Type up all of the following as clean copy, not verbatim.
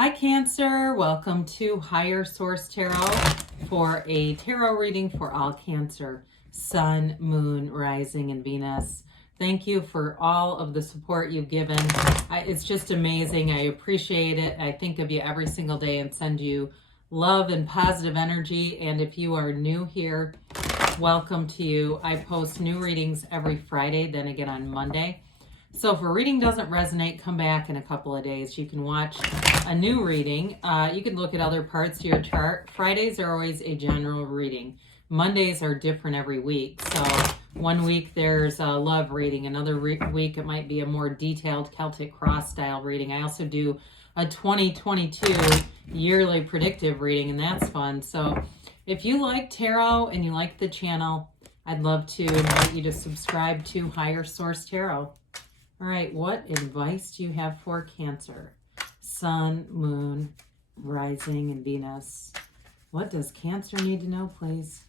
Hi Cancer, welcome to Higher Source Tarot for a tarot reading for all Cancer, Sun, Moon, Rising, and Venus. Thank you for all of the support you've given. It's just amazing. I appreciate it. I think of you every single day and send you love and positive energy. And if you are new here, welcome to you. I post new readings every Friday, then again on Monday. So if a reading doesn't resonate, come back in a couple of days. You can watch a new reading. You can look at other parts of your chart. Fridays are always a general reading. Mondays are different every week. So one week there's a love reading. Another week it might be a more detailed Celtic cross style reading. I also do a 2022 yearly predictive reading, and that's fun. So if you like tarot and you like the channel, I'd love to invite you to subscribe to Higher Source Tarot. All right, what advice do you have for Cancer? Sun, Moon, Rising, and Venus. What does Cancer need to know, please?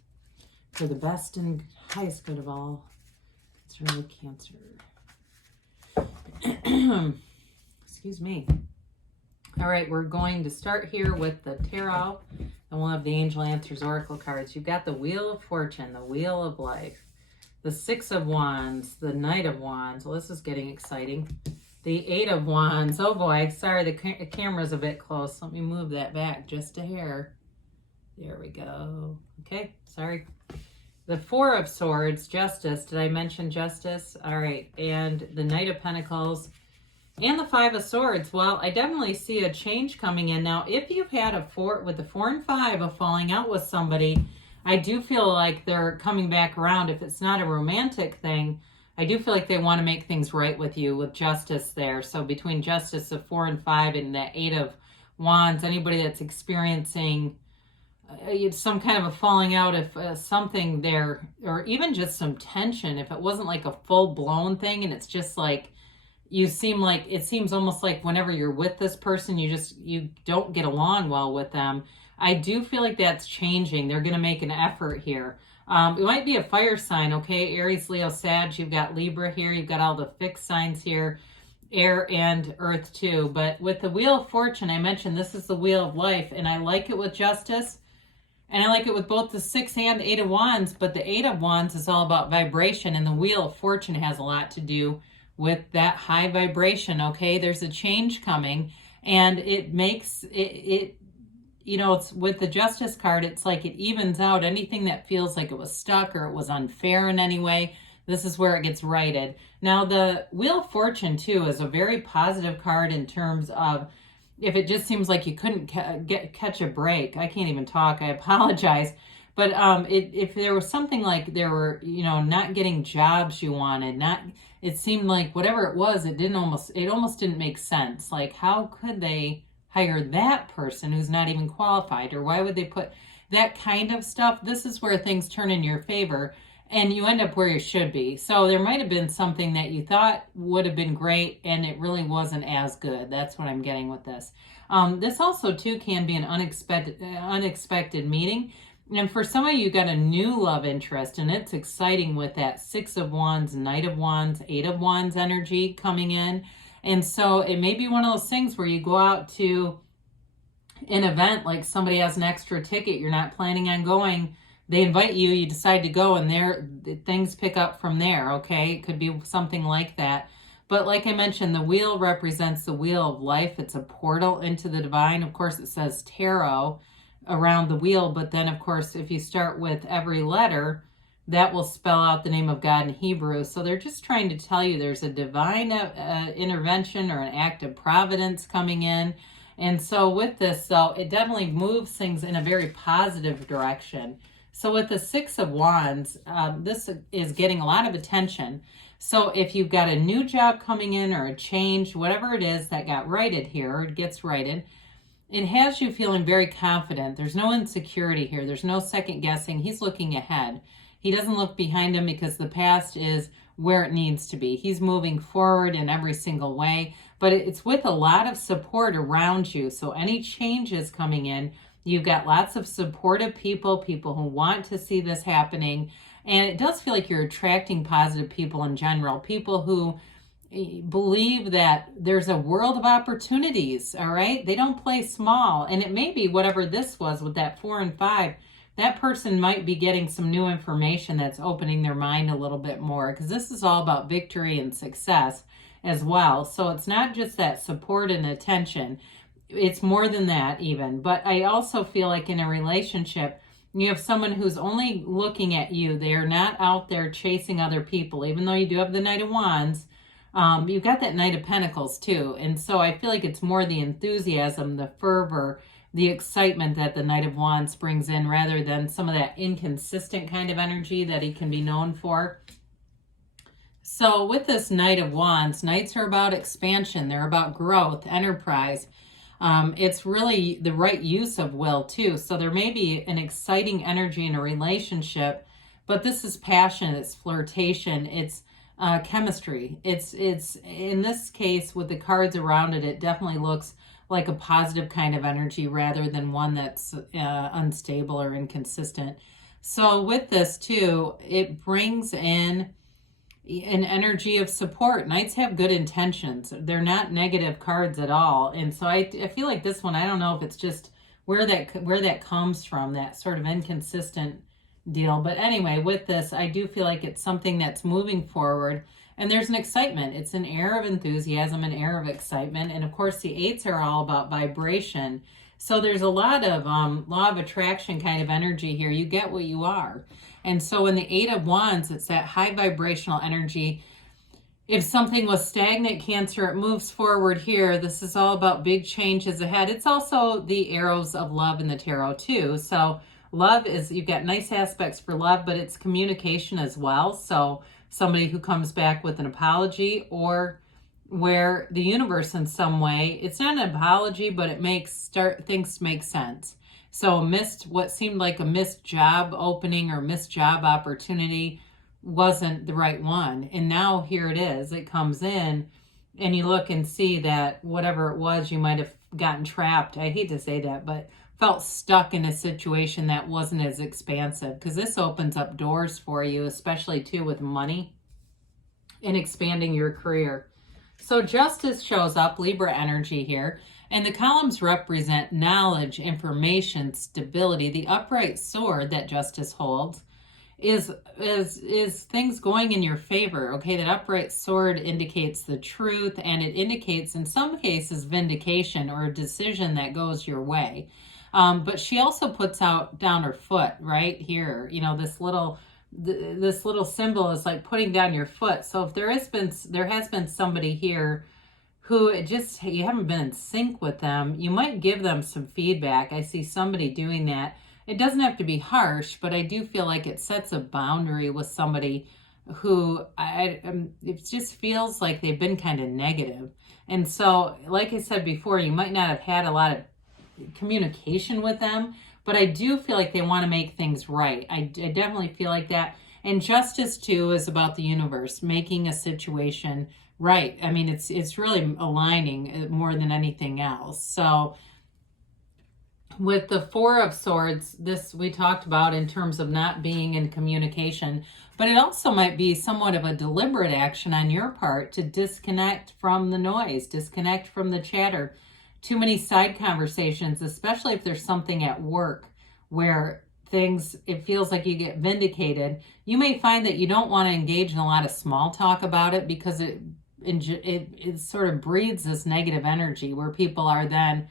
For the best and highest good of all. It's really Cancer. Excuse me. All right, we're going to start here with the tarot, and we'll have the Angel Answers Oracle cards. You've got the Wheel of Fortune, the Wheel of Life, the Six of Wands, the Knight of Wands. Well, this is getting exciting. The Eight of Wands. Oh boy, sorry, the camera's a bit close. Let me move that back just a hair. There we go. Okay, sorry. The Four of Swords, Justice. Did I mention Justice? All right, and the Knight of Pentacles and the Five of Swords. Well, I definitely see a change coming in. Now, if you've had with the 4 and 5 of falling out with somebody, I do feel like they're coming back around. If it's not a romantic thing, I do feel like they want to make things right with you with Justice there. So between Justice of 4 and 5 and the Eight of Wands, anybody that's experiencing some kind of a falling out, if something there, or even just some tension, if it wasn't like a full-blown thing and it's just like, it seems almost like whenever you're with this person, you don't get along well with them. I do feel like that's changing. They're going to make an effort here. It might be a fire sign, okay? Aries, Leo, Sag. You've got Libra here. You've got all the fixed signs here, air and earth too. But with the Wheel of Fortune, I mentioned this is the Wheel of Life, and I like it with Justice, and I like it with both the 6 and 8 of Wands, but the 8 of Wands is all about vibration, and the Wheel of Fortune has a lot to do with that high vibration, okay? There's a change coming, and it makes it it's with the Justice card, it's like it evens out anything that feels like it was stuck or it was unfair in any way. This is where it gets righted. Now, the Wheel of Fortune, too, is a very positive card in terms of if it just seems like you couldn't catch a break. I can't even talk. I apologize. But if there was something like there were, not getting jobs you wanted, it seemed like whatever it was, it almost didn't make sense. Like, how could they hire that person who's not even qualified, or why would they put that kind of stuff? This is where things turn in your favor and you end up where you should be. So there might have been something that you thought would have been great and it really wasn't as good. That's what I'm getting with this. This also too can be an unexpected meeting. And for some of you, got a new love interest, and it's exciting with that 6 of Wands, Knight of Wands, 8 of Wands energy coming in. And so it may be one of those things where you go out to an event, like somebody has an extra ticket, you're not planning on going, they invite you, you decide to go, and things pick up from there, okay? It could be something like that. But like I mentioned, the wheel represents the Wheel of Life. It's a portal into the divine. Of course, it says tarot around the wheel, but then, of course, if you start with every letter, that will spell out the name of God in Hebrew. So they're just trying to tell you there's a divine intervention or an act of providence coming in. And so with this, though, it definitely moves things in a very positive direction. So with the 6 of Wands, this is getting a lot of attention. So if you've got a new job coming in or a change, whatever it is that got righted here, or it gets righted, it has you feeling very confident. There's no insecurity here. There's no second guessing. He's looking ahead. He doesn't look behind him because the past is where it needs to be. He's moving forward in every single way, but it's with a lot of support around you. So any changes coming in, you've got lots of supportive people who want to see this happening. And it does feel like you're attracting positive people in general, people who believe that there's a world of opportunities, all right? They don't play small. And it may be whatever this was with that 4 and 5, that person might be getting some new information that's opening their mind a little bit more, because this is all about victory and success as well. So it's not just that support and attention. It's more than that even. But I also feel like in a relationship, you have someone who's only looking at you. They are not out there chasing other people, even though you do have the Knight of Wands. You've got that Knight of Pentacles too. And so I feel like it's more the enthusiasm, the fervor, the excitement that the Knight of Wands brings in, rather than some of that inconsistent kind of energy that he can be known for. So with this Knight of Wands, Knights are about expansion. They're about growth, enterprise. It's really the right use of will too. So there may be an exciting energy in a relationship, but this is passion, it's flirtation, it's chemistry. It's in this case with the cards around it, it definitely looks like a positive kind of energy rather than one that's unstable or inconsistent. So with this too, it brings in an energy of support. Knights have good intentions. They're not negative cards at all. And so I feel like this one, I don't know if it's just where that comes from, that sort of inconsistent deal. But anyway, with this, I do feel like it's something that's moving forward, and there's an excitement. It's an air of enthusiasm, an air of excitement. And of course, the 8s are all about vibration. So there's a lot of law of attraction kind of energy here. You get what you are. And so in the 8 of Wands, it's that high vibrational energy. If something was stagnant, Cancer, it moves forward here. This is all about big changes ahead. It's also the arrows of love in the tarot too. So love is, you've got nice aspects for love, but it's communication as well. So somebody who comes back with an apology, or where the universe in some way, it's not an apology, but it makes things make sense. So what seemed like a missed job opening or missed job opportunity wasn't the right one. And now here it is. It comes in and you look and see that whatever it was, you might have gotten trapped. I hate to say that, but felt stuck in a situation that wasn't as expansive, because this opens up doors for you, especially too with money and expanding your career. So Justice shows up, Libra energy here, and the columns represent knowledge, information, stability. The upright sword that Justice holds is things going in your favor. Okay, that upright sword indicates the truth, and it indicates in some cases vindication or a decision that goes your way. But she also puts down her foot right here. You know, this little symbol is like putting down your foot. So if there has been somebody here who you haven't been in sync with them, you might give them some feedback. I see somebody doing that. It doesn't have to be harsh, but I do feel like it sets a boundary with somebody who it just feels like they've been kind of negative. And so, like I said before, you might not have had a lot of communication with them, but I do feel like they want to make things right. I definitely feel like that. And Justice too is about the universe making a situation right. I mean, it's really aligning more than anything else. So with the 4 of Swords, this we talked about in terms of not being in communication, but it also might be somewhat of a deliberate action on your part to disconnect from the noise, disconnect from the chatter. Too many side conversations, especially if there's something at work where it feels like you get vindicated. You may find that you don't want to engage in a lot of small talk about it, because it sort of breeds this negative energy where people are then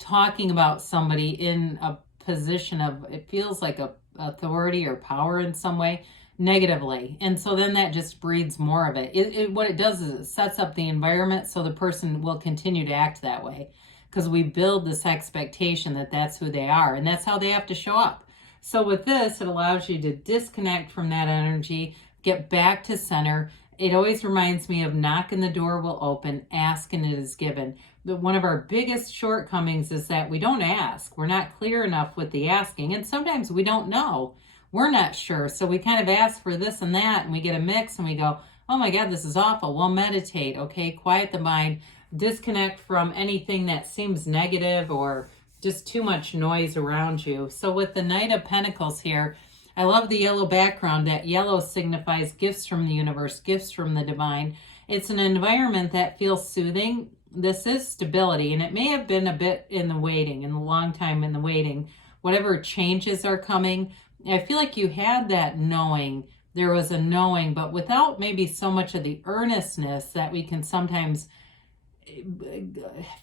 talking about somebody in a position of, it feels like a authority or power in some way, negatively. And so then that just breeds more of it. What it does is it sets up the environment so the person will continue to act that way, because we build this expectation that that's who they are and that's how they have to show up. So with this, it allows you to disconnect from that energy, get back to center. It always reminds me of knock and the door will open, ask and it is given. But one of our biggest shortcomings is that we don't ask. We're not clear enough with the asking. And sometimes we don't know. We're not sure. So we kind of ask for this and that, and we get a mix and we go, oh my God, this is awful. Well, meditate, okay? Quiet the mind, disconnect from anything that seems negative or just too much noise around you. So with the Knight of Pentacles here, I love the yellow background. That yellow signifies gifts from the universe, gifts from the divine. It's an environment that feels soothing. This is stability, and it may have been a bit in the waiting, in the long time in the waiting, whatever changes are coming. I feel like you had that knowing. There was a knowing, but without maybe so much of the earnestness that we can sometimes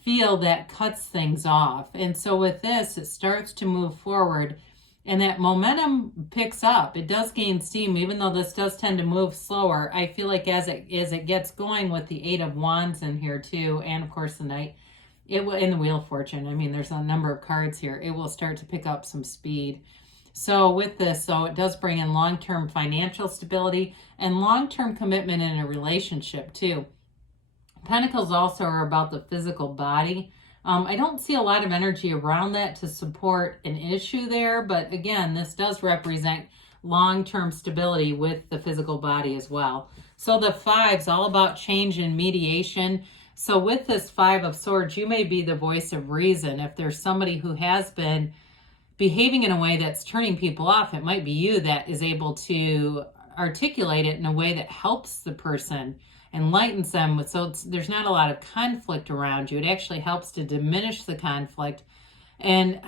feel that cuts things off. And so with this, it starts to move forward, and that momentum picks up. It does gain steam, even though this does tend to move slower. I feel like as it gets going with the Eight of Wands in here too, and of course the Knight, it will, in the Wheel of Fortune, I mean, there's a number of cards here, it will start to pick up some speed. So with this, so it does bring in long-term financial stability and long-term commitment in a relationship too. Pentacles also are about the physical body. I don't see a lot of energy around that to support an issue there, but again, this does represent long-term stability with the physical body as well. So the Five's all about change and mediation. So with this Five of Swords, you may be the voice of reason. If there's somebody who has been behaving in a way that's turning people off, it might be you that is able to articulate it in a way that helps the person, enlightens them. So there's not a lot of conflict around you. It actually helps to diminish the conflict and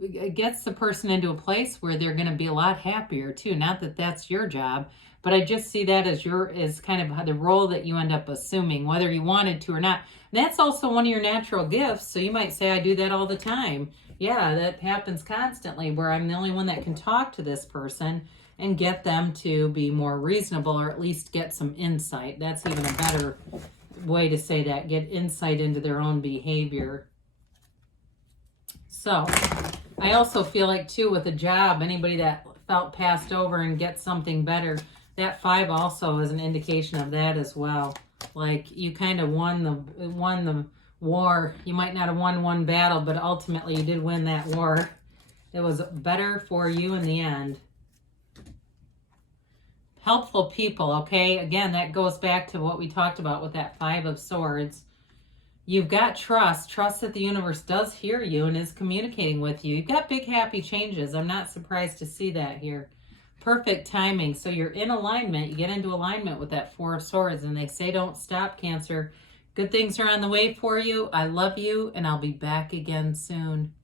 it gets the person into a place where they're going to be a lot happier too. Not that that's your job, but I just see that as kind of the role that you end up assuming, whether you wanted to or not. That's also one of your natural gifts. So you might say, I do that all the time. Yeah, that happens constantly, where I'm the only one that can talk to this person and get them to be more reasonable, or at least get some insight. That's even a better way to say that, get insight into their own behavior. So I also feel like too, with a job, anybody that felt passed over and gets something better, that Five also is an indication of that as well. Like you kind of won the war. You might not have won one battle, but ultimately you did win that war. It was better for you in the end. Helpful people, okay? Again, that goes back to what we talked about with that Five of Swords. You've got trust that the universe does hear you and is communicating with you. You've got big, happy changes. I'm not surprised to see that here. Perfect timing. So you're in alignment. You get into alignment with that Four of Swords, and they say don't stop, Cancer. Good things are on the way for you. I love you, and I'll be back again soon.